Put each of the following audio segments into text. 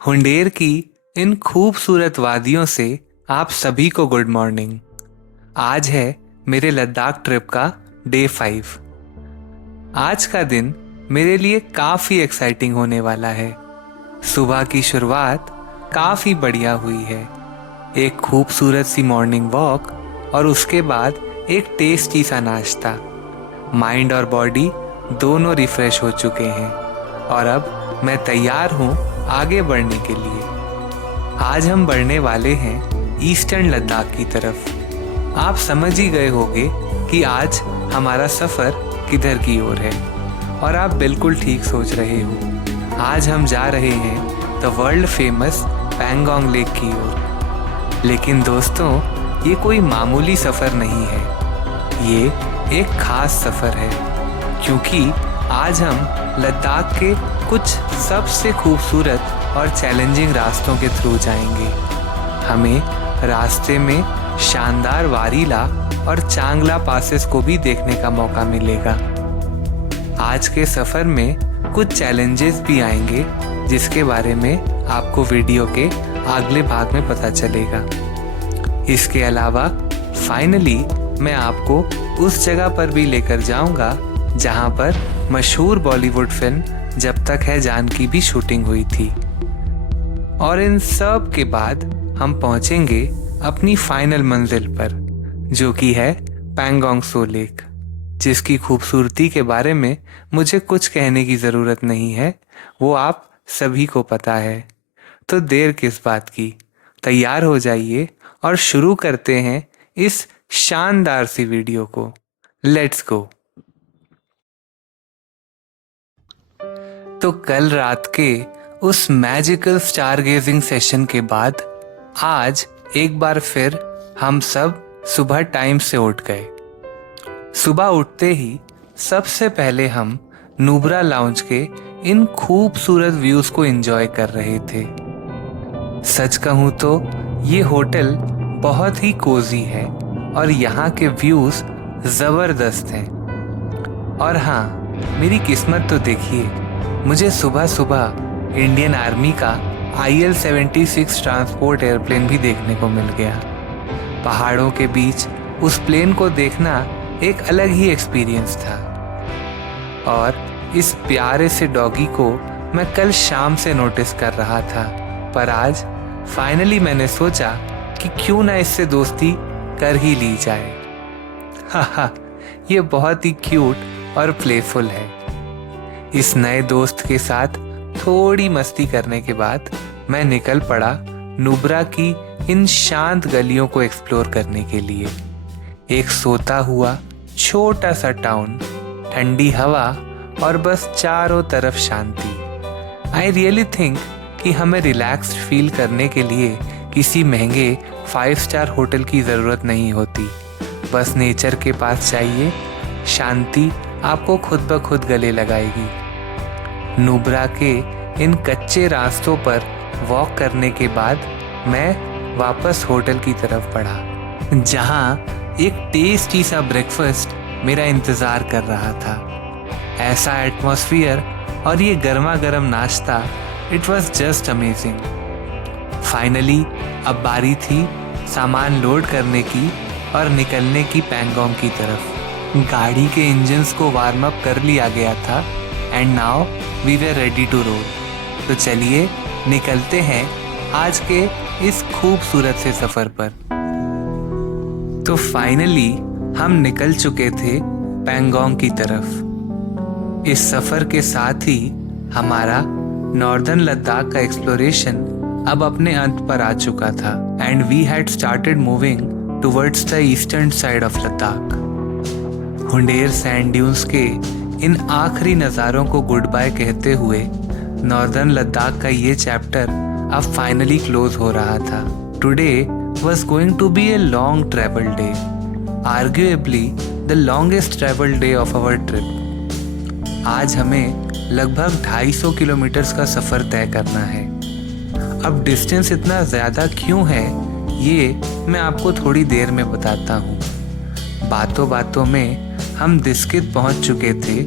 हुंडेर की इन खूबसूरत वादियों से आप सभी को गुड मॉर्निंग। आज है मेरे लद्दाख ट्रिप का डे 5। आज का दिन मेरे लिए काफ़ी एक्साइटिंग होने वाला है। सुबह की शुरुआत काफ़ी बढ़िया हुई है। एक खूबसूरत सी मॉर्निंग वॉक और उसके बाद एक टेस्टी सा नाश्ता। माइंड और बॉडी दोनों रिफ्रेश हो चुके हैं और अब मैं तैयार हूँ आगे बढ़ने के लिए। आज हम बढ़ने वाले हैं ईस्टर्न लद्दाख की तरफ। आप समझ ही गए होंगे कि आज हमारा सफ़र किधर की ओर है और आप बिल्कुल ठीक सोच रहे हो। आज हम जा रहे हैं the world famous Pangong lake की ओर। लेकिन दोस्तों, ये कोई मामूली सफ़र नहीं है, ये एक खास सफ़र है क्योंकि आज हम लद्दाख के कुछ सबसे खूबसूरत और चैलेंजिंग रास्तों के थ्रू जाएंगे। हमें रास्ते में शानदार वारीला और चांगला पासेस को भी देखने का मौका मिलेगा। आज के सफ़र में कुछ चैलेंजेस भी आएंगे जिसके बारे में आपको वीडियो के अगले भाग में पता चलेगा। इसके अलावा फाइनली मैं आपको उस जगह पर भी लेकर जाऊंगा जहां पर मशहूर बॉलीवुड फिल्म जब तक है जान की भी शूटिंग हुई थी। और इन सब के बाद हम पहुंचेंगे अपनी फाइनल मंजिल पर, जो कि है पैंगोंग सो लेक, जिसकी खूबसूरती के बारे में मुझे कुछ कहने की ज़रूरत नहीं है, वो आप सभी को पता है। तो देर किस बात की, तैयार हो जाइए और शुरू करते हैं इस शानदार सी वीडियो को। Let's go. तो कल रात के उस मैजिकल स्टार गेजिंग सेशन के बाद आज एक बार फिर हम सब सुबह टाइम से उठ गए। सुबह उठते ही सबसे पहले हम नुब्रा लाउंज के इन खूबसूरत व्यूज को एंजॉय कर रहे थे। सच कहूँ तो ये होटल बहुत ही कोजी है और यहाँ के व्यूज जबरदस्त हैं। और हाँ, मेरी किस्मत तो देखिए, मुझे सुबह सुबह इंडियन आर्मी का IL-76 ट्रांसपोर्ट एयरप्लेन भी देखने को मिल गया। पहाड़ों के बीच उस प्लेन को देखना एक अलग ही एक्सपीरियंस था। और इस प्यारे से डॉगी को मैं कल शाम से नोटिस कर रहा था, पर आज फाइनली मैंने सोचा कि क्यों ना इससे दोस्ती कर ही ली जाए। हा, ये बहुत ही क्यूट और प्लेफुल है। इस नए दोस्त के साथ थोड़ी मस्ती करने के बाद मैं निकल पड़ा नुब्रा की इन शांत गलियों को एक्सप्लोर करने के लिए। एक सोता हुआ छोटा सा टाउन, ठंडी हवा और बस चारों तरफ शांति। आई रियली थिंक कि हमें रिलैक्स्ड फील करने के लिए किसी महंगे 5 स्टार होटल की ज़रूरत नहीं होती। बस नेचर के पास जाइए, शांति आपको खुद ब खुद गले लगाएगी। नुब्रा के इन कच्चे रास्तों पर वॉक करने के बाद मैं वापस होटल की तरफ बढ़ा, जहां एक टेस्टी सा ब्रेकफास्ट मेरा इंतज़ार कर रहा था। ऐसा एटमॉस्फियर और ये गर्मा गर्म नाश्ता, it was just amazing. Finally अब बारी थी सामान लोड करने की और निकलने की पैंगोंग की तरफ। गाड़ी के इंजन्स को वार्म अप कर लिया गया था and now we were ready to roll. तो चलिए निकलते हैं आज के इस खूबसूरत से सफ़र पर। तो फाइनली हम निकल चुके थे पैंगोंग की तरफ। इस सफ़र के साथ ही हमारा नॉर्दर्न लद्दाख का एक्सप्लोरेशन अब अपने अंत पर आ चुका था and we had started moving towards the eastern side of Ladakh. Hunder sand dunes के इन आखिरी नज़ारों को गुड बाय कहते हुए नॉर्दर्न लद्दाख का ये चैप्टर अब फाइनली क्लोज हो रहा था। Today was going to be a long travel day, arguably the longest travel day of our trip. आज हमें लगभग 250 किलोमीटर का सफ़र तय करना है। अब डिस्टेंस इतना ज़्यादा क्यों है, ये मैं आपको थोड़ी देर में बताता हूँ। बातों बातों में हम दिस्कित पहुँच चुके थे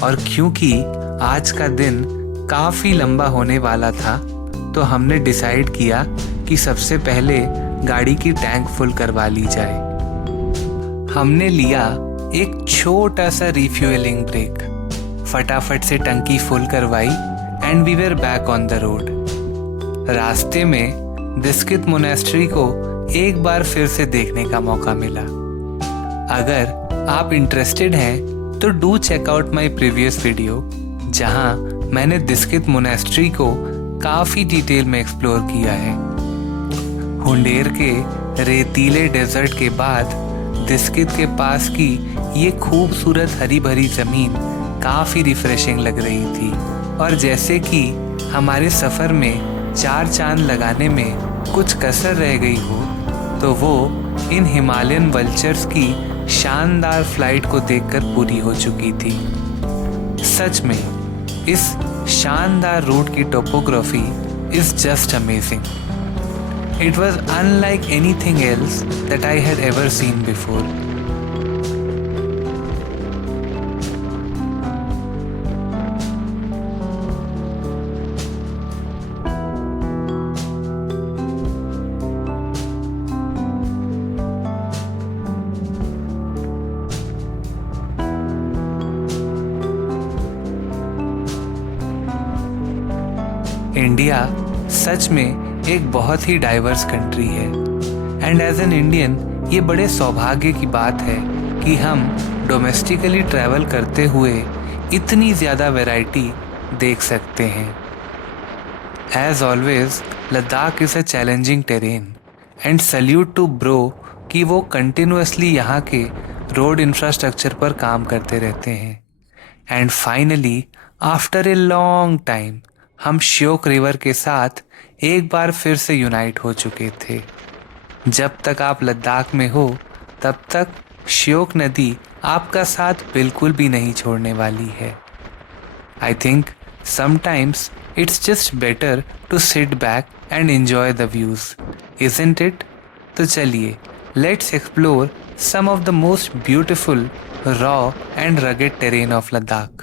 और क्योंकि आज का दिन काफ़ी लंबा होने वाला था तो हमने डिसाइड किया कि सबसे पहले गाड़ी की टैंक फुल करवा ली जाए। हमने लिया एक छोटा सा रिफ्यूएलिंग ब्रेक, फटाफट से टंकी फुल करवाई and we were back on the road. रास्ते में दिस्कित मोनेस्ट्री को एक बार फिर से देखने का मौका मिला। अगर आप इंटरेस्टेड हैं तो do check out my previous video, जहां मैंने दिस्कित मोनेस्ट्री को काफी डिटेल में एक्सप्लोर किया है। हुंडेर के रेतीले डेजर्ट के बाद दिस्कित के पास की ये खूबसूरत हरी भरी जमीन काफी रिफ्रेशिंग लग रही थी, और जैसे कि हमारे सफर में 4 चांद लगाने में कुछ कसर रह गई हो, तो वो इन हिमालयन वल्चर्स की शानदार फ्लाइट को देखकर पूरी हो चुकी थी। सच में इस शानदार रूट की topography is just amazing. It was unlike anything else that I had ever seen before. India सच में एक बहुत ही डाइवर्स कंट्री है, एंड एज एन इंडियन ये बड़े सौभाग्य की बात है कि हम डोमेस्टिकली ट्रैवल करते हुए इतनी ज़्यादा वैरायटी देख सकते हैं। As always Ladakh is a challenging terrain, and salute to bro कि वो कंटिन्यूसली यहाँ के रोड इंफ्रास्ट्रक्चर पर काम करते रहते हैं। And finally after a long time हम श्योक रिवर के साथ एक बार फिर से यूनाइट हो चुके थे। जब तक आप लद्दाख में हो तब तक श्योक नदी आपका साथ बिल्कुल भी नहीं छोड़ने वाली है। I think sometimes it's just better to sit back and enjoy the views, isn't it? तो चलिए let's explore some of the most beautiful, raw and rugged terrain of Ladakh.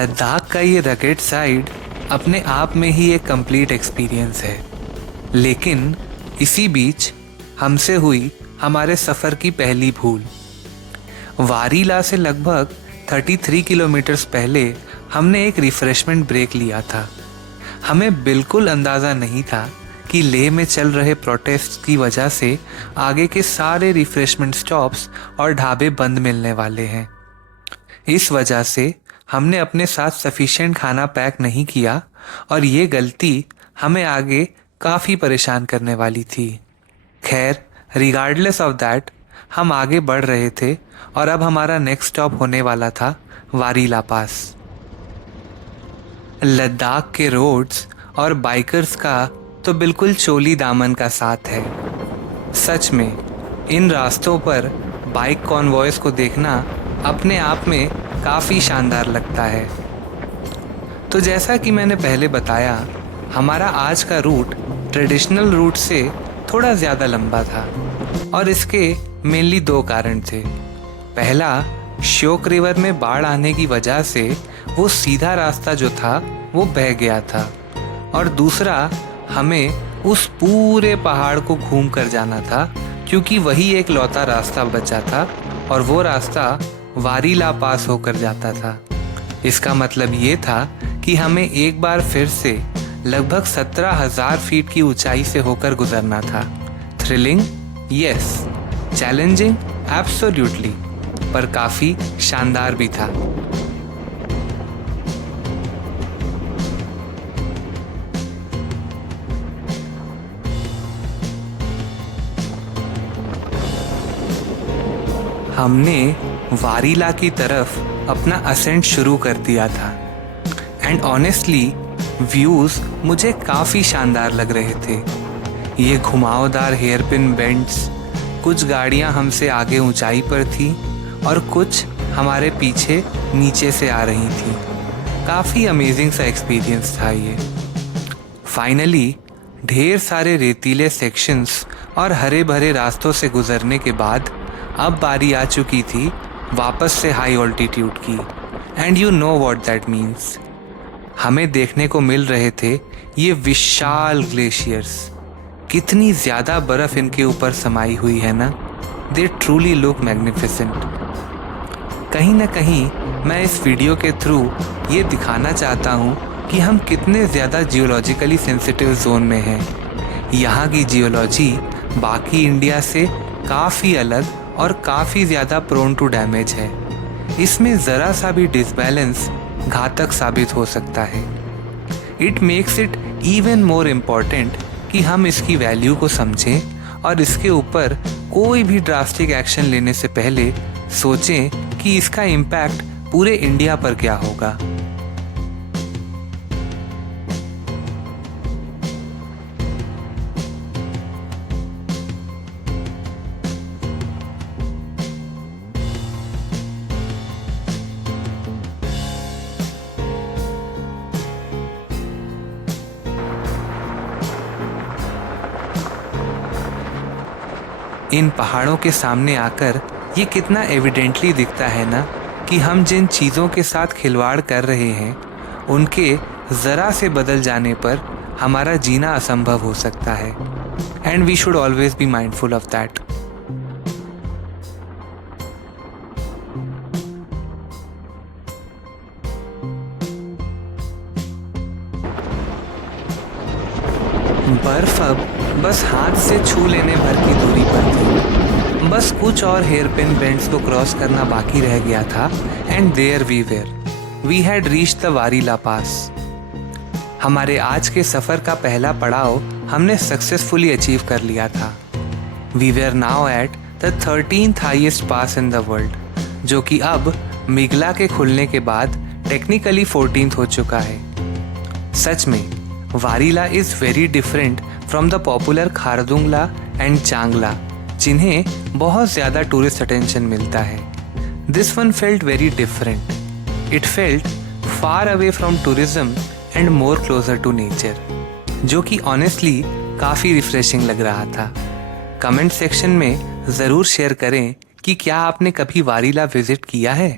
Ladakh का ये रगेड साइड अपने आप में ही एक कंप्लीट एक्सपीरियंस है, लेकिन इसी बीच हमसे हुई हमारे सफ़र की पहली भूल। वारीला से लगभग 33 किलोमीटर्स पहले हमने एक रिफ्रेशमेंट ब्रेक लिया था। हमें बिल्कुल अंदाज़ा नहीं था कि लेह में चल रहे प्रोटेस्ट की वजह से आगे के सारे रिफ्रेशमेंट स्टॉप्स और ढाबे बंद मिलने वाले हैं। इस वजह से हमने अपने साथ सफिशिएंट खाना पैक नहीं किया और ये गलती हमें आगे काफ़ी परेशान करने वाली थी। खैर, रिगार्डलेस ऑफ दैट हम आगे बढ़ रहे थे और अब हमारा नेक्स्ट स्टॉप होने वाला था वारीला पास। लद्दाख के रोड्स और बाइकर्स का तो बिल्कुल चोली दामन का साथ है। सच में इन रास्तों पर बाइक कॉन्वॉयस को देखना अपने आप में काफ़ी शानदार लगता है। तो जैसा कि मैंने पहले बताया, हमारा आज का रूट ट्रेडिशनल रूट से थोड़ा ज़्यादा लंबा था और इसके मेनली 2 कारण थे। पहला, श्योक रिवर में बाढ़ आने की वजह से वो सीधा रास्ता जो था वो बह गया था, और दूसरा, हमें उस पूरे पहाड़ को घूम कर जाना था क्योंकि वही एक लौता रास्ता बचा था और वो रास्ता वारीला पास होकर जाता था। इसका मतलब ये था कि हमें एक बार फिर से लगभग 17,000 फीट की ऊंचाई से होकर गुजरना था। थ्रिलिंग? यस। चैलेंजिंग? एब्सोल्युटली। पर काफ़ी शानदार भी था। हमने वारीला की तरफ अपना असेंट शुरू कर दिया था एंड ऑनेस्टली व्यूज़ मुझे काफ़ी शानदार लग रहे थे। ये घुमावदार हेयरपिन बेंड्स, कुछ गाड़ियां हमसे आगे ऊंचाई पर थी और कुछ हमारे पीछे नीचे से आ रही थी। काफ़ी अमेजिंग सा एक्सपीरियंस था ये। फाइनली ढेर सारे रेतीले सेक्शंस और हरे भरे रास्तों से गुजरने के बाद अब बारी आ चुकी थी वापस से हाई ऑल्टीट्यूड की। And you know what that means. हमें देखने को मिल रहे थे ये विशाल ग्लेशियर्स। कितनी ज़्यादा बर्फ़ इनके ऊपर समाई हुई है ना। दे ट्रूली लुक मैग्निफिसेंट। कहीं ना कहीं मैं इस वीडियो के थ्रू ये दिखाना चाहता हूँ कि हम कितने ज़्यादा जियोलॉजिकली सेंसिटिव जोन में हैं। यहाँ की जियोलॉजी बाकी इंडिया से काफ़ी अलग और काफ़ी ज़्यादा प्रोन टू डैमेज है। इसमें ज़रा सा भी डिसबैलेंस घातक साबित हो सकता है। It makes it even more important कि हम इसकी वैल्यू को समझें और इसके ऊपर कोई भी ड्रास्टिक एक्शन लेने से पहले सोचें कि इसका इम्पैक्ट पूरे इंडिया पर क्या होगा। इन पहाड़ों के सामने आकर ये कितना एविडेंटली दिखता है ना कि हम जिन चीज़ों के साथ खिलवाड़ कर रहे हैं उनके ज़रा से बदल जाने पर हमारा जीना असंभव हो सकता है। And we should always be mindful of that. बर्फ अब बस हाथ से छू लेने भर की दूरी पर थी। बस कुछ और हेयरपिन बेंड्स को क्रॉस करना बाकी रह गया था and there we had reached the Warila pass. हमारे आज के सफ़र का पहला पड़ाव हमने सक्सेसफुली अचीव कर लिया था। We were now at the 13th highest pass in the world, जो कि अब मिगला के खुलने के बाद टेक्निकली 14th हो चुका है। सच में Warila is very different from the popular Khardungla and Changla, जिन्हें बहुत ज़्यादा टूरिस्ट अटेंशन मिलता है। This one felt very different. It felt far away from tourism and more closer to nature, जो कि ऑनेस्टली काफ़ी रिफ्रेशिंग लग रहा था। कमेंट सेक्शन में ज़रूर शेयर करें कि क्या आपने कभी वारीला विज़िट किया है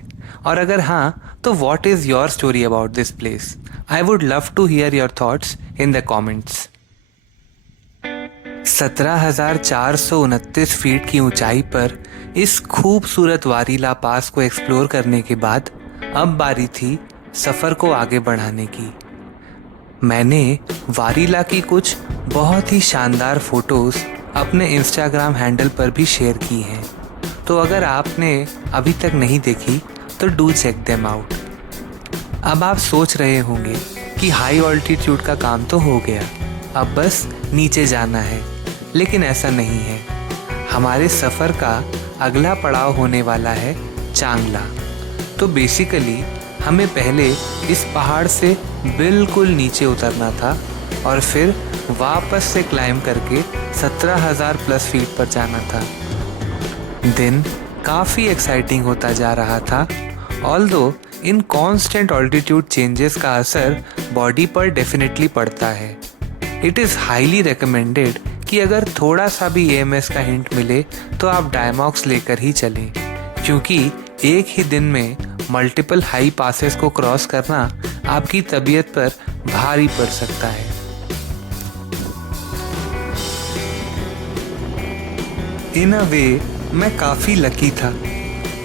और अगर हाँ तो what is your story about this place? I would love to hear your thoughts in the comments. 17,429 feet की ऊंचाई पर इस खूबसूरत वारीला पास को एक्सप्लोर करने के बाद अब बारी थी सफ़र को आगे बढ़ाने की। मैंने वारीला की कुछ बहुत ही शानदार फोटोज़ अपने इंस्टाग्राम हैंडल पर भी शेयर की हैं, तो अगर आपने अभी तक नहीं देखी तो डू चेक देम आउट। अब आप सोच रहे होंगे कि हाई ऑल्टीट्यूड का काम तो हो गया, अब बस नीचे जाना है, लेकिन ऐसा नहीं है। हमारे सफ़र का अगला पड़ाव होने वाला है चांगला। तो बेसिकली हमें पहले इस पहाड़ से बिल्कुल नीचे उतरना था और फिर वापस से क्लाइम करके 17,000 प्लस फीट पर जाना था। दिन काफ़ी एक्साइटिंग होता जा रहा था, although in constant altitude changes का असर बॉडी पर डेफिनेटली पड़ता है। इट इज़ हाईली रिकमेंडेड कि अगर थोड़ा सा भी EMS का हिंट मिले तो आप डायमॉक्स लेकर ही चलें, क्योंकि एक ही दिन में मल्टीपल हाई पासेस को क्रॉस करना आपकी तबीयत पर भारी पड़ सकता है। इन अ वे मैं काफ़ी लकी था।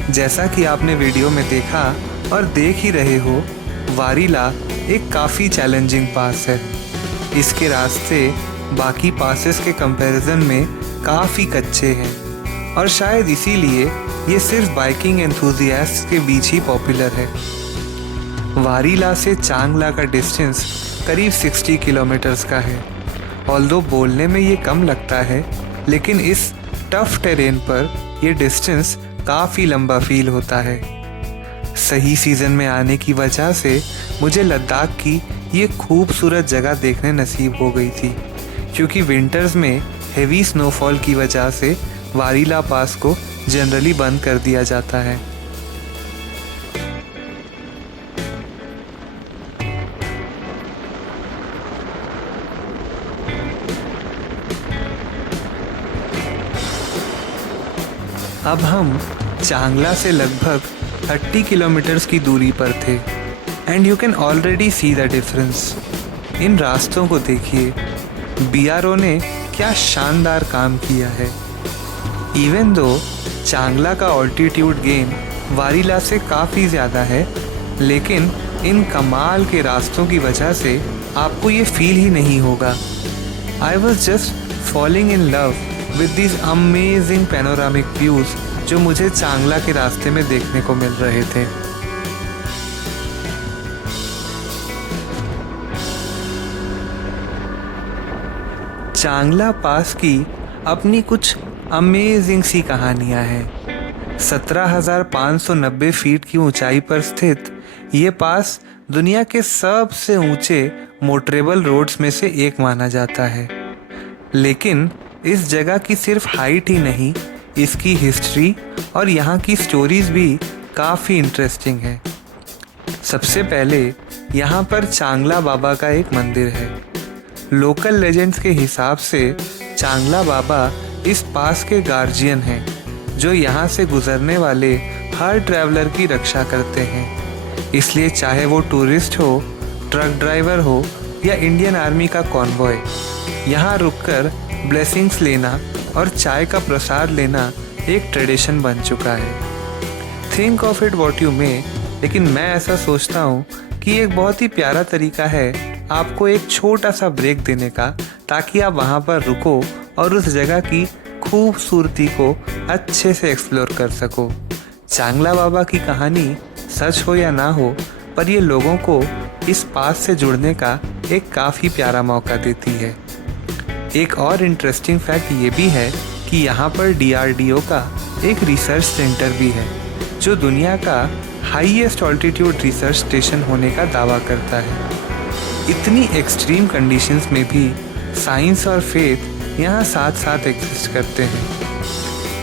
जैसा कि आपने वीडियो में देखा और देख ही रहे हो, वारीला एक काफ़ी चैलेंजिंग पास है। इसके रास्ते बाकी पासेस के कंपैरिजन में काफ़ी कच्चे हैं और शायद इसीलिए ये सिर्फ बाइकिंग एंथुजियास्ट्स के बीच ही पॉपुलर है। वारीला से चांगला का डिस्टेंस करीब 60 किलोमीटर्स का है। ऑल्दो बोलने में ये कम लगता है, लेकिन इस टफ टेरेन पर ये डिस्टेंस काफ़ी लंबा फील होता है। सही सीज़न में आने की वजह से मुझे लद्दाख की ये खूबसूरत जगह देखने नसीब हो गई थी, क्योंकि विंटर्स में हेवी स्नोफॉल की वजह से वारीला पास को जनरली बंद कर दिया जाता है। अब हम चांगला से लगभग 30 किलोमीटर्स की दूरी पर थे and you can already see the difference. इन रास्तों को देखिए, BRO ने क्या शानदार काम किया है। इवन दो चांगला का ऑल्टीट्यूड गेन वारीला से काफ़ी ज़्यादा है, लेकिन इन कमाल के रास्तों की वजह से आपको ये फील ही नहीं होगा। I was just falling in love with this amazing panoramic views जो मुझे चांगला के रास्ते में देखने को मिल रहे थे। चांगला पास की अपनी कुछ अमेजिंग सी कहानियाँ हैं। 17,590 फीट की ऊंचाई पर स्थित ये पास दुनिया के सबसे ऊंचे मोटरेबल रोड्स में से एक माना जाता है। लेकिन इस जगह की सिर्फ हाइट ही नहीं, इसकी हिस्ट्री और यहाँ की स्टोरीज भी काफ़ी इंटरेस्टिंग है। सबसे पहले यहाँ पर चांगला बाबा का एक मंदिर है। लोकल लेजेंड्स के हिसाब से चांगला बाबा इस पास के गार्जियन हैं, जो यहाँ से गुजरने वाले हर ट्रैवलर की रक्षा करते हैं। इसलिए चाहे वो टूरिस्ट हो, ट्रक ड्राइवर हो या इंडियन आर्मी का कॉन्वॉय, यहाँ रुककर ब्लेसिंग्स लेना और चाय का प्रसाद लेना एक ट्रेडिशन बन चुका है। Think of it what you may, लेकिन मैं ऐसा सोचता हूँ कि एक बहुत ही प्यारा तरीका है आपको एक छोटा सा ब्रेक देने का, ताकि आप वहाँ पर रुको और उस जगह की खूबसूरती को अच्छे से एक्सप्लोर कर सको। चांगला बाबा की कहानी सच हो या ना हो, पर ये लोगों को इस पास से जुड़ने का एक काफ़ी प्यारा मौका देती है। एक और इंटरेस्टिंग फैक्ट ये भी है कि यहाँ पर DRDO का एक रिसर्च सेंटर भी है, जो दुनिया का हाईएस्ट ऑल्टीट्यूड रिसर्च स्टेशन होने का दावा करता है। इतनी एक्सट्रीम कंडीशंस में भी साइंस और फेथ यहाँ साथ साथ एग्जिस्ट करते हैं।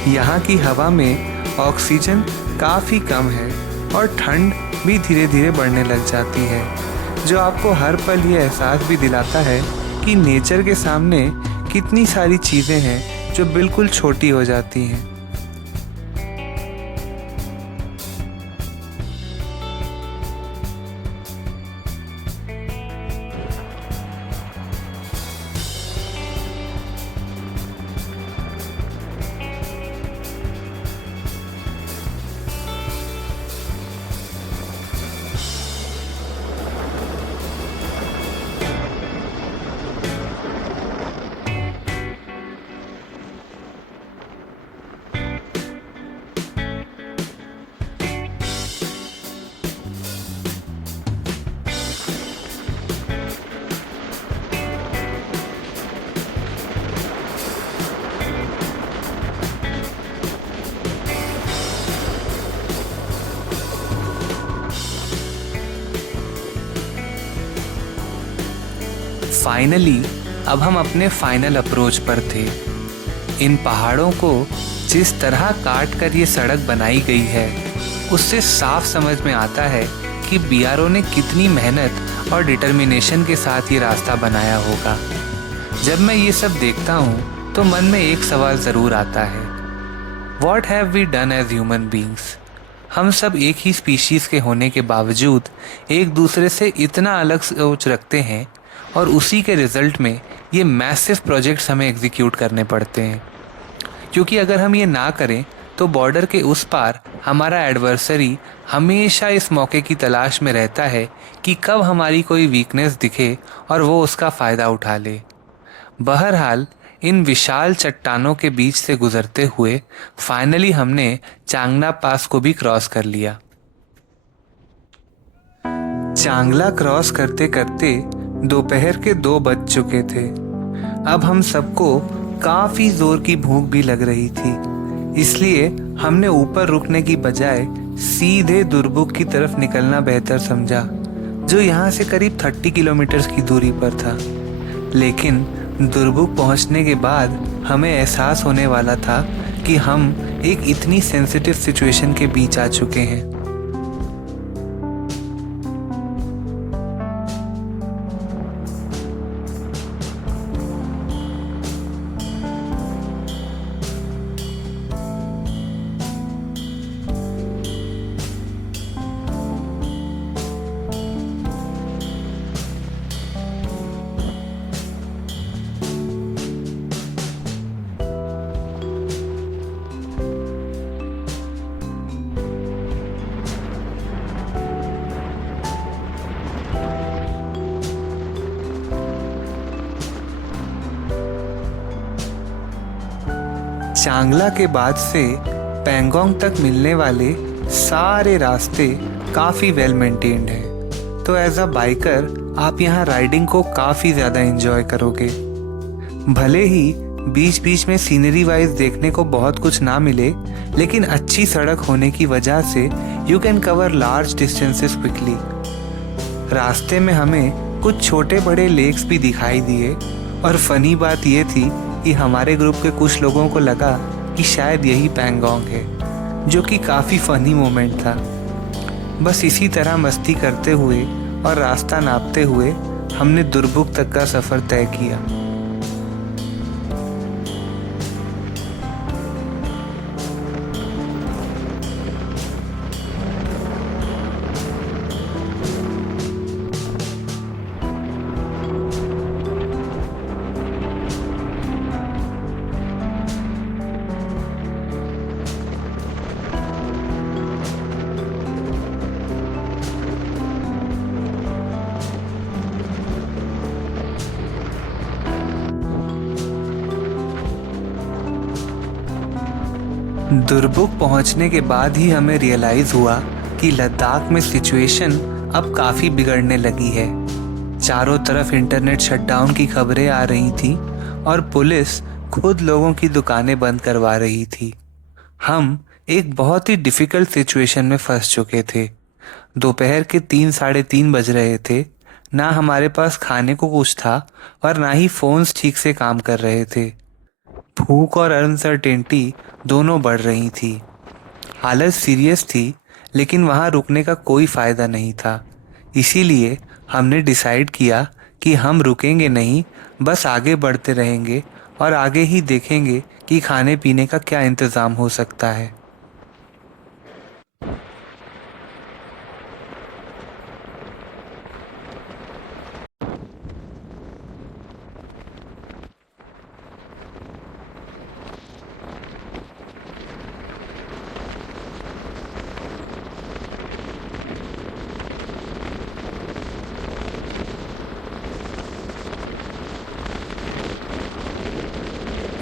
यहाँ की हवा में ऑक्सीजन काफ़ी कम है और ठंड भी धीरे धीरे बढ़ने लग जाती है, जो आपको हर पल ये एहसास भी दिलाता है कि नेचर के सामने कितनी सारी चीज़ें हैं जो बिल्कुल छोटी हो जाती हैं। फाइनली अब हम अपने फाइनल अप्रोच पर थे। इन पहाड़ों को जिस तरह काट कर ये सड़क बनाई गई है उससे साफ समझ में आता है कि बीआरओ ने कितनी मेहनत और डिटर्मिनेशन के साथ ये रास्ता बनाया होगा। जब मैं ये सब देखता हूँ तो मन में एक सवाल ज़रूर आता है, What have we done as human beings? हम सब एक ही स्पीशीज़ के होने के बावजूद एक दूसरे से इतना अलग सोच रखते हैं और उसी के रिज़ल्ट में ये मैसिव प्रोजेक्ट्स हमें एग्जीक्यूट करने पड़ते हैं। क्योंकि अगर हम ये ना करें तो बॉर्डर के उस पार हमारा एडवर्सरी हमेशा इस मौके की तलाश में रहता है कि कब हमारी कोई वीकनेस दिखे और वो उसका फ़ायदा उठा ले। बहरहाल इन विशाल चट्टानों के बीच से गुजरते हुए फाइनली हमने चांगला पास को भी क्रॉस कर लिया। चांगला क्रॉस करते करते दोपहर के 2 बज चुके थे। अब हम सबको काफ़ी ज़ोर की भूख भी लग रही थी, इसलिए हमने ऊपर रुकने की बजाय सीधे दुर्बुक की तरफ निकलना बेहतर समझा, जो यहाँ से करीब 30 किलोमीटर की दूरी पर था। लेकिन दुर्बुक पहुँचने के बाद हमें एहसास होने वाला था कि हम एक इतनी सेंसिटिव सिचुएशन के बीच आ चुके हैं। चांगला के बाद से पैंगोंग तक मिलने वाले सारे रास्ते काफ़ी वेल मेंटेन्ड हैं, तो एज अ बाइकर आप यहाँ राइडिंग को काफ़ी ज़्यादा एंजॉय करोगे। भले ही बीच बीच में सीनरी वाइज देखने को बहुत कुछ ना मिले, लेकिन अच्छी सड़क होने की वजह से you can cover large distances quickly. रास्ते में हमें कुछ छोटे बड़े लेक्स भी दिखाई दिए और फनी बात ये थी कि हमारे ग्रुप के कुछ लोगों को लगा कि शायद यही पैंगोंग है, जो कि काफ़ी फनी मोमेंट था। बस इसी तरह मस्ती करते हुए और रास्ता नापते हुए हमने दुर्बुक तक का सफ़र तय किया। दुर्बुक पहुंचने के बाद ही हमें रियलाइज़ हुआ कि लद्दाख में सिचुएशन अब काफ़ी बिगड़ने लगी है। चारों तरफ इंटरनेट शटडाउन की खबरें आ रही थी और पुलिस खुद लोगों की दुकानें बंद करवा रही थी। हम एक बहुत ही डिफ़िकल्ट सिचुएशन में फंस चुके थे। दोपहर के 3 साढ़े 3 बज रहे थे। ना हमारे पास खाने को कुछ था और ना ही फ़ोन्स ठीक से काम कर रहे थे। भूख और अनसर्टेनिटी दोनों बढ़ रही थी। हालत सीरियस थी, लेकिन वहाँ रुकने का कोई फ़ायदा नहीं था। इसीलिए हमने डिसाइड किया कि हम रुकेंगे नहीं, बस आगे बढ़ते रहेंगे और आगे ही देखेंगे कि खाने पीने का क्या इंतज़ाम हो सकता है।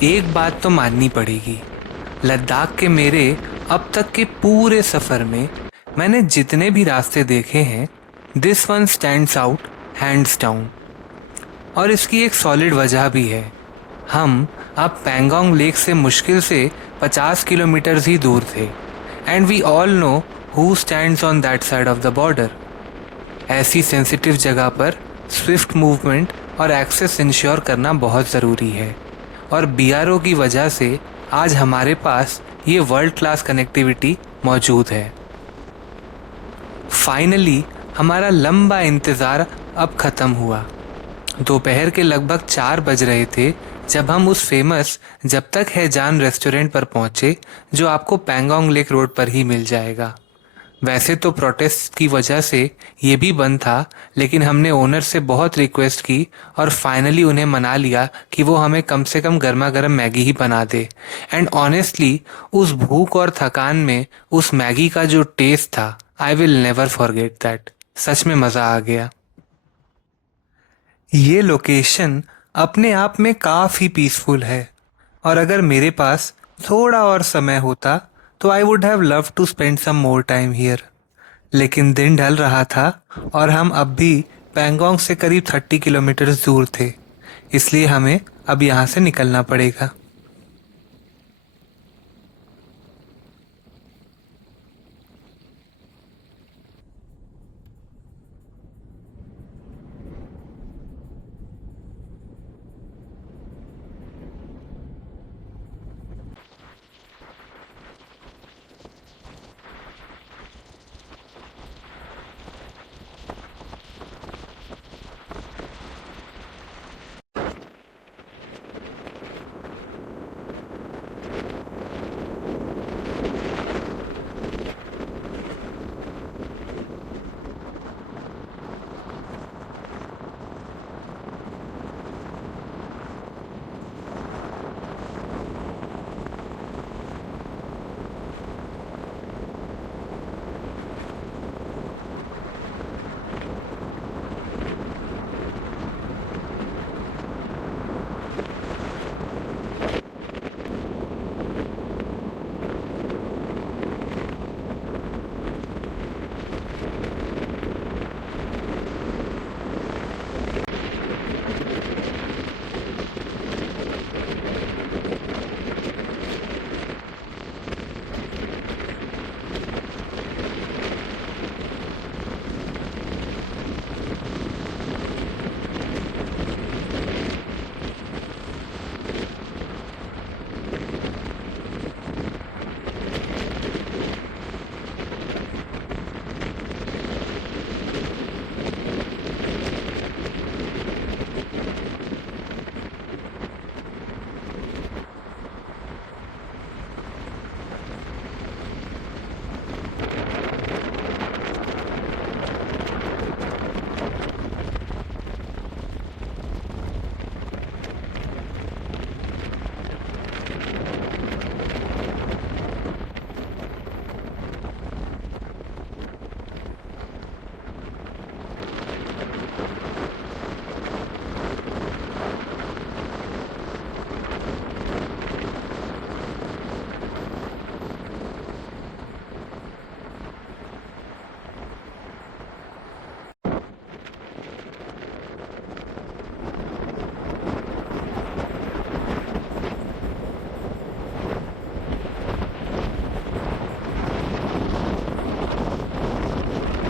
एक बात तो माननी पड़ेगी, लद्दाख के मेरे अब तक के पूरे सफ़र में मैंने जितने भी रास्ते देखे हैं, this one stands out hands down. और इसकी एक सॉलिड वजह भी है। हम अब पैंगोंग लेक से मुश्किल से 50 किलोमीटर ही दूर थे, and we all know who stands on that side of the border. ऐसी सेंसिटिव जगह पर स्विफ्ट मूवमेंट और एक्सेस इंश्योर करना बहुत ज़रूरी है। और BRO की वजह से आज हमारे पास ये वर्ल्ड क्लास कनेक्टिविटी मौजूद है। फाइनली हमारा लंबा इंतज़ार अब ख़त्म हुआ। दोपहर के लगभग 4 बज रहे थे जब हम उस फेमस जब तक है जान रेस्टोरेंट पर पहुंचे, जो आपको पैंगोंग लेक रोड पर ही मिल जाएगा। वैसे तो प्रोटेस्ट की वजह से ये भी बंद था, लेकिन हमने ओनर से बहुत रिक्वेस्ट की और फाइनली उन्हें मना लिया कि वो हमें कम से कम गर्मा गर्म मैगी ही बना दे। एंड ऑनेस्टली उस भूख और थकान में उस मैगी का जो टेस्ट था, I will never forget that. सच में मज़ा आ गया। ये लोकेशन अपने आप में काफ़ी पीसफुल है और अगर मेरे पास थोड़ा और समय होता तो I would have love to spend some more time here. लेकिन दिन ढल रहा था और हम अब भी पैंगोंग से करीब 30 किलोमीटर दूर थे, इसलिए हमें अब यहाँ से निकलना पड़ेगा।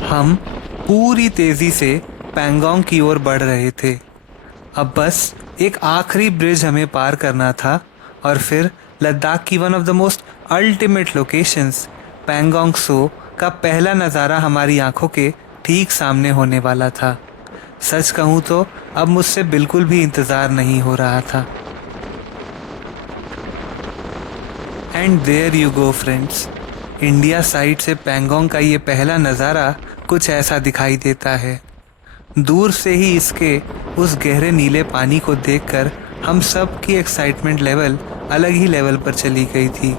हम पूरी तेजी से पैंगोंग की ओर बढ़ रहे थे। अब बस एक आखिरी ब्रिज हमें पार करना था और फिर लद्दाख की one of the most ultimate locations Pangong Tso का पहला नज़ारा हमारी आंखों के ठीक सामने होने वाला था। सच कहूँ तो अब मुझसे बिल्कुल भी इंतज़ार नहीं हो रहा था। And there you go friends, India side से पैंगोंग का ये पहला नज़ारा कुछ ऐसा दिखाई देता है। दूर से ही इसके उस गहरे नीले पानी को देखकर हम सब की एक्साइटमेंट लेवल अलग ही लेवल पर चली गई थी।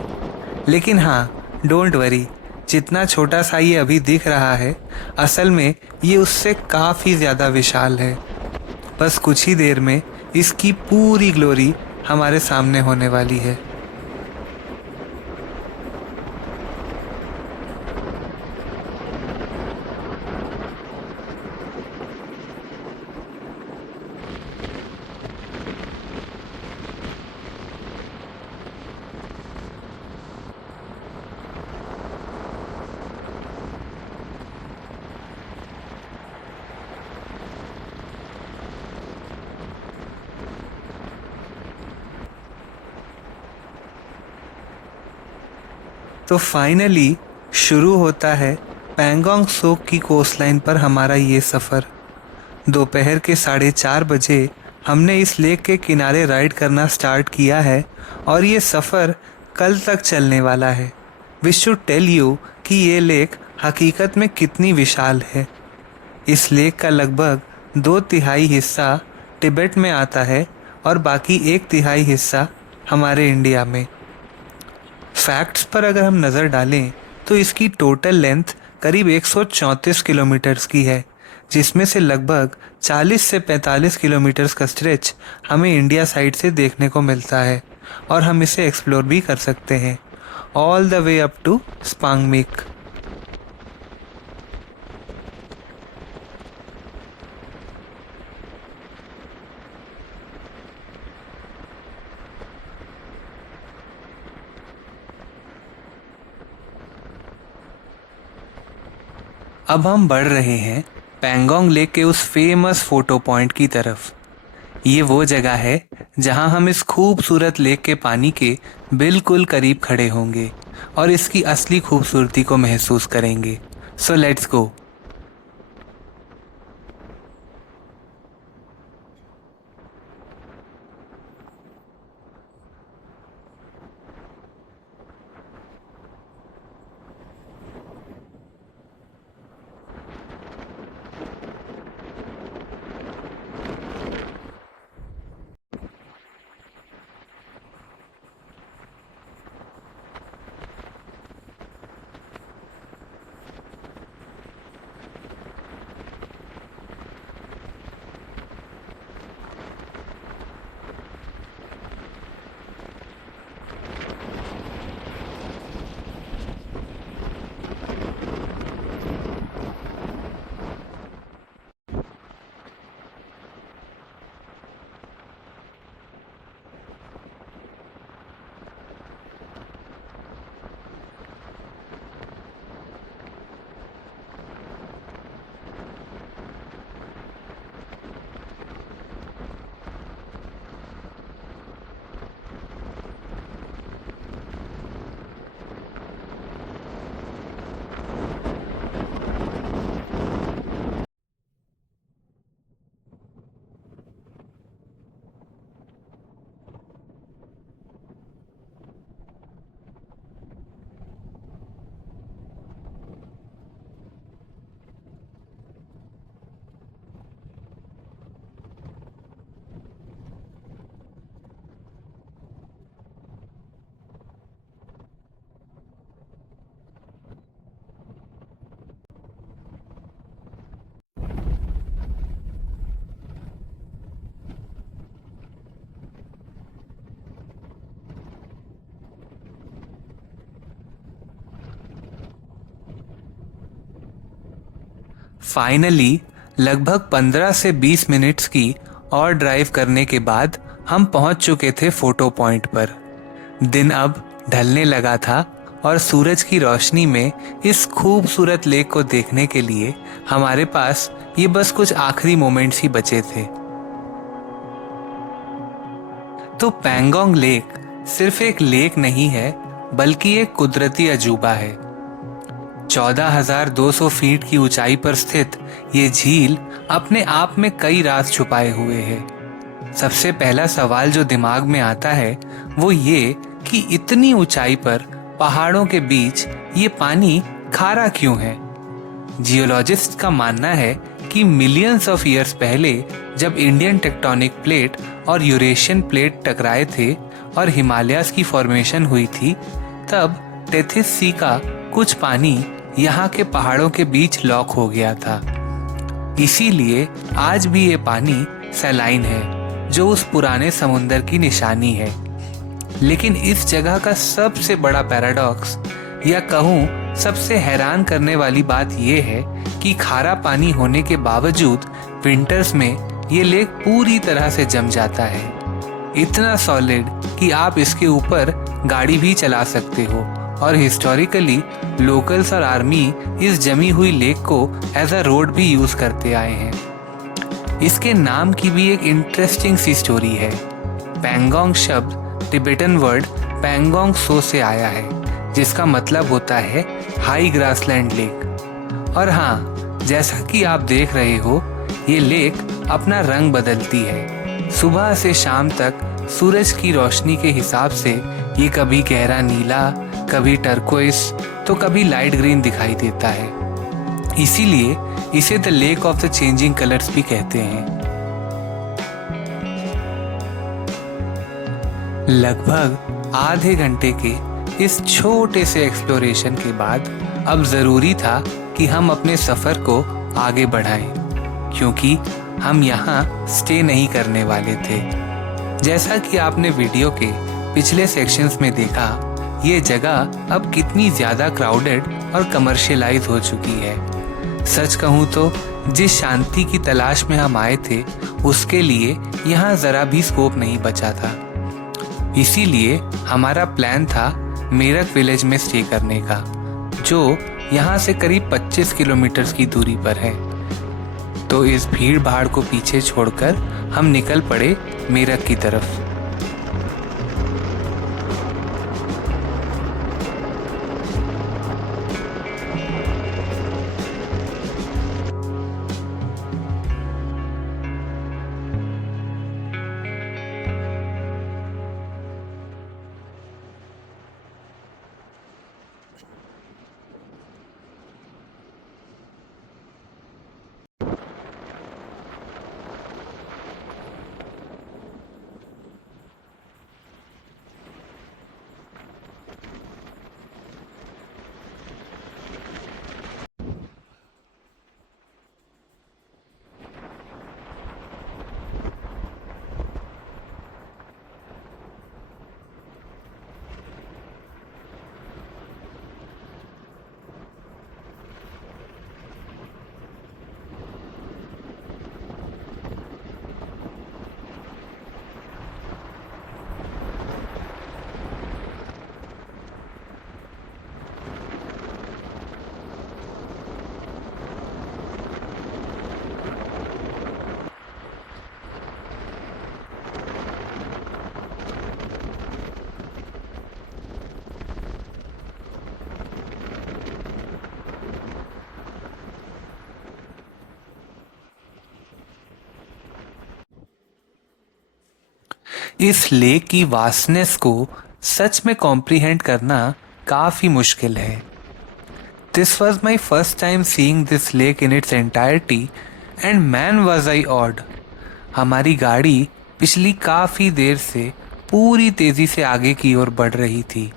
लेकिन हाँ, डोंट वरी, जितना छोटा सा ये अभी दिख रहा है, असल में ये उससे काफ़ी ज़्यादा विशाल है। बस कुछ ही देर में इसकी पूरी ग्लोरी हमारे सामने होने वाली है। तो फाइनली शुरू होता है पैंगोंग त्सो की कोस्टलाइन पर हमारा ये सफ़र। दोपहर के 4:30 बजे हमने इस लेक के किनारे राइड करना स्टार्ट किया है और ये सफ़र कल तक चलने वाला है। वी शुड टेल यू कि ये लेक हकीकत में कितनी विशाल है। इस लेक का लगभग 2/3 हिस्सा तिब्बत में आता है और बाकी 1/3 हिस्सा हमारे इंडिया में। फैक्ट्स पर अगर हम नज़र डालें तो इसकी टोटल लेंथ करीब 134 किलोमीटर्स की है, जिसमें से लगभग 40 से 45 किलोमीटर्स का स्ट्रेच हमें इंडिया साइड से देखने को मिलता है और हम इसे एक्सप्लोर भी कर सकते हैं all the way up to Spangmik. अब हम बढ़ रहे हैं पैंगोंग लेक के उस फेमस फोटो पॉइंट की तरफ। ये वो जगह है जहां हम इस खूबसूरत लेक के पानी के बिल्कुल करीब खड़े होंगे और इसकी असली खूबसूरती को महसूस करेंगे। So let's go. फाइनली लगभग 15 से 20 मिनट्स की और ड्राइव करने के बाद हम पहुंच चुके थे फोटो पॉइंट पर। दिन अब ढलने लगा था और सूरज की रोशनी में इस खूबसूरत लेक को देखने के लिए हमारे पास ये बस कुछ आखिरी मोमेंट्स ही बचे थे। तो पैंगोंग लेक सिर्फ एक लेक नहीं है बल्कि एक कुदरती अजूबा है। 14,200 फीट की ऊंचाई पर स्थित ये झील अपने आप में कई राज छुपाए हुए है। सबसे पहला सवाल जो दिमाग में आता है वो ये कि इतनी ऊंचाई पर पहाड़ों के बीच ये पानी खारा क्यों है। जियोलॉजिस्ट का मानना है कि मिलियंस ऑफ ईयर्स पहले जब इंडियन टेक्टोनिक प्लेट और यूरेशियन प्लेट टकराए थे और हिमालयाज की फॉर्मेशन हुई थी, तब टेथिस सी का कुछ पानी यहाँ के पहाड़ों के बीच लॉक हो गया था। इसीलिए आज भी ये पानी सैलाइन है, जो उस पुराने समुंदर की निशानी है। लेकिन इस जगह का सबसे बड़ा पैराडॉक्स या कहूँ सबसे हैरान करने वाली बात यह है कि खारा पानी होने के बावजूद विंटर्स में ये लेक पूरी तरह से जम जाता है, इतना सॉलिड कि आप इसके ऊपर गाड़ी भी चला सकते हो। और हिस्टोरिकली लोकल्स और आर्मी इस जमी हुई लेक को एज अ रोड भी यूज करते आए हैं। इसके नाम की भी एक इंटरेस्टिंग सी स्टोरी है। पैंगोंग शब्द तिब्बतन वर्ड पैंगोंग त्सो से आया है, जिसका मतलब होता है हाई ग्रासलैंड लेक। और हाँ, जैसा कि आप देख रहे हो, ये लेक अपना रंग बदलती है। सुबह से शाम तक सूरज की रोशनी के हिसाब से ये कभी गहरा नीला, कभी टर्कोइस, तो कभी लाइट ग्रीन दिखाई देता है। इसीलिए इसे the lake of the changing colours भी कहते हैं। लगभग आधे घंटे के इस छोटे से एक्सप्लोरेशन के बाद अब जरूरी था कि हम अपने सफर को आगे बढ़ाएं, क्योंकि हम यहाँ स्टे नहीं करने वाले थे। जैसा कि आपने वीडियो के पिछले सेक्शंस में देखा, ये जगह अब कितनी ज्यादा क्राउडेड और कमर्शियलाइज हो चुकी है। सच कहूँ तो जिस शांति की तलाश में हम आए थे, उसके लिए यहाँ जरा भी स्कोप नहीं बचा था। इसीलिए हमारा प्लान था मेरठ विलेज में स्टे करने का, जो यहाँ से करीब 25 किलोमीटर की दूरी पर है। तो इस भीड़ भाड़ को पीछे छोड़कर हम निकल पड़े मेरठ की तरफ। इस लेक की वास्टनेस को सच में कॉम्प्रिहेंड करना काफी मुश्किल है। This was my first time seeing this lake in its entirety and man was I odd. हमारी गाड़ी पिछली काफी देर से पूरी तेजी से आगे की ओर बढ़ रही थी,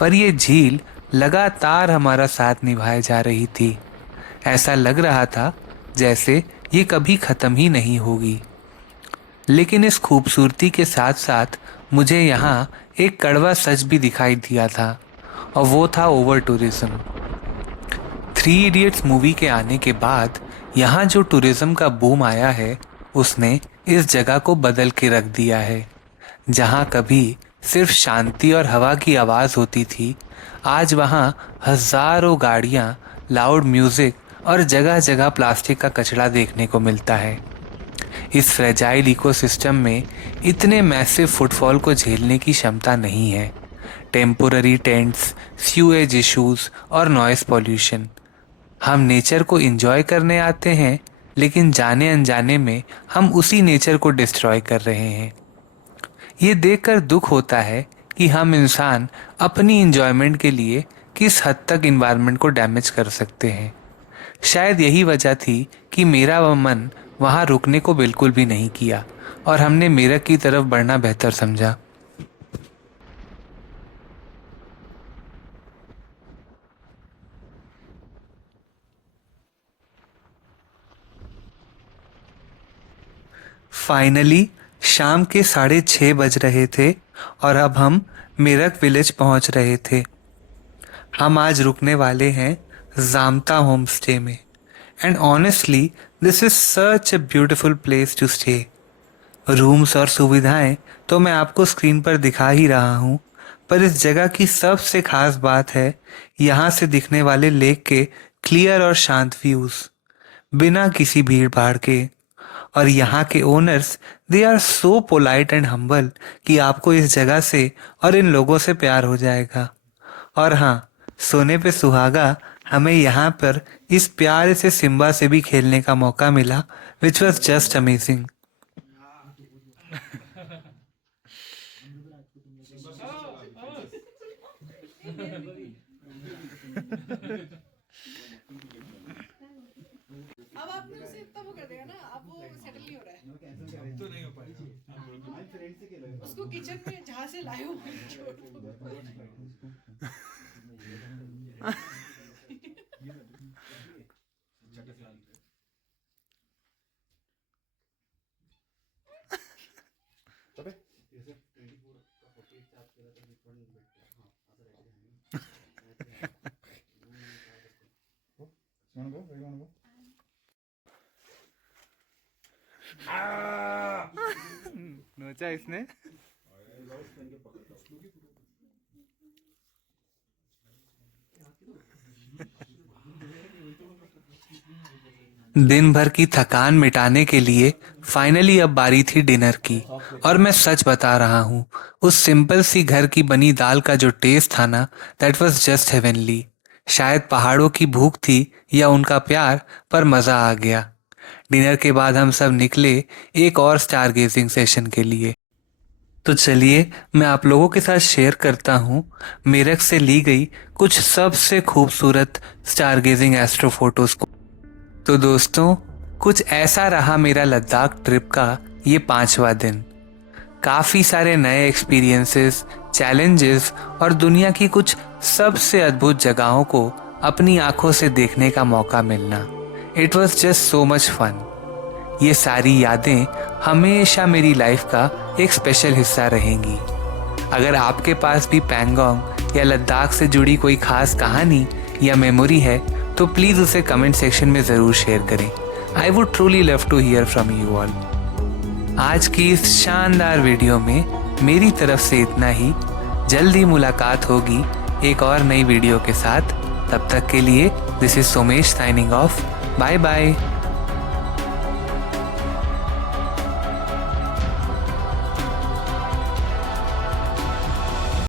पर यह झील लगातार हमारा साथ निभाए जा रही थी। ऐसा लग रहा था जैसे ये कभी खत्म ही नहीं होगी। लेकिन इस खूबसूरती के साथ साथ मुझे यहाँ एक कड़वा सच भी दिखाई दिया था, और वो था ओवर टूरिज्म। 3 इडियट्स मूवी के आने के बाद यहाँ जो टूरिज्म का बूम आया है, उसने इस जगह को बदल के रख दिया है। जहाँ कभी सिर्फ शांति और हवा की आवाज़ होती थी, आज वहाँ हजारों गाड़ियाँ, लाउड म्यूजिक और जगह जगह प्लास्टिक का कचरा देखने को मिलता है। इस फ्रेजाइल इकोसिस्टम में इतने मैसिव फुटफॉल को झेलने की क्षमता नहीं है। टेम्पोररी टेंट्स, सीवेज इश्यूज और नॉइस पॉल्यूशन। हम नेचर को एंजॉय करने आते हैं, लेकिन जाने अनजाने में हम उसी नेचर को डिस्ट्रॉय कर रहे हैं। ये देखकर दुख होता है कि हम इंसान अपनी एंजॉयमेंट के लिए किस हद तक इन्वायरमेंट को डैमेज कर सकते हैं। शायद यही वजह थी कि मेरा वह मन वहाँ रुकने को बिल्कुल भी नहीं किया, और हमने मेरठ की तरफ बढ़ना बेहतर समझा। फाइनली शाम के 6:30 बज रहे थे और अब हम मेरठ विलेज पहुंच रहे थे। हम आज रुकने वाले हैं जामता होम स्टे में, and honestly this is such a beautiful place to stay. Rooms और सुविधाएं तो मैं आपको स्क्रीन पर दिखा ही रहा हूँ, पर इस जगह की सबसे खास बात है यहाँ से दिखने वाले लेक के क्लियर और शांत व्यूज, बिना किसी भीड़ भाड़ के। और यहाँ के owners, they are so polite and humble कि आपको इस जगह से और इन लोगों से प्यार हो जाएगा। और हाँ, सोने पे सुहागा हमें यहाँ पर इस प्यारे से सिम्बा से भी खेलने का मौका मिला, विच वॉज जस्ट अमेजिंग। अब आपने उसे इतना वो कर दिया ना, अब वो सेटल नहीं हो रहा है। तो नहीं हो पाएगा। उसको किचन में जहाँ से लाए हो छोड़ दो। नोचा इसने। दिन भर की थकान मिटाने के लिए फाइनली अब बारी थी डिनर की। और मैं सच बता रहा हूँ, उस सिंपल सी घर की बनी दाल का जो टेस्ट था ना, दैट वाज जस्ट हेवनली। शायद पहाड़ों की भूख थी या उनका प्यार, पर मज़ा आ गया। डिनर के बाद हम सब निकले एक और स्टार गेजिंग सेशन के लिए। तो चलिए मैं आप लोगों के साथ शेयर करता हूँ मेरठ से ली गई कुछ सबसे खूबसूरत स्टार गेजिंग एस्ट्रो फोटोज को। तो दोस्तों, कुछ ऐसा रहा मेरा लद्दाख ट्रिप का ये 5वां दिन। काफ़ी सारे नए एक्सपीरियंसेस, चैलेंजेस और दुनिया की कुछ सबसे अद्भुत जगहों को अपनी आंखों से देखने का मौका मिलना, it was just so much fun. ये सारी यादें हमेशा मेरी लाइफ का एक स्पेशल हिस्सा रहेंगी। अगर आपके पास भी पैंगोंग या लद्दाख से जुड़ी कोई खास कहानी या मेमोरी है तो प्लीज़ उसे कमेंट सेक्शन में ज़रूर शेयर करें। I would truly love to hear from you all. आज की इस शानदार वीडियो में मेरी तरफ से इतना ही। जल्दी मुलाकात होगी एक और नई वीडियो के साथ। तब तक के लिए this is Somesh signing off. Bye bye.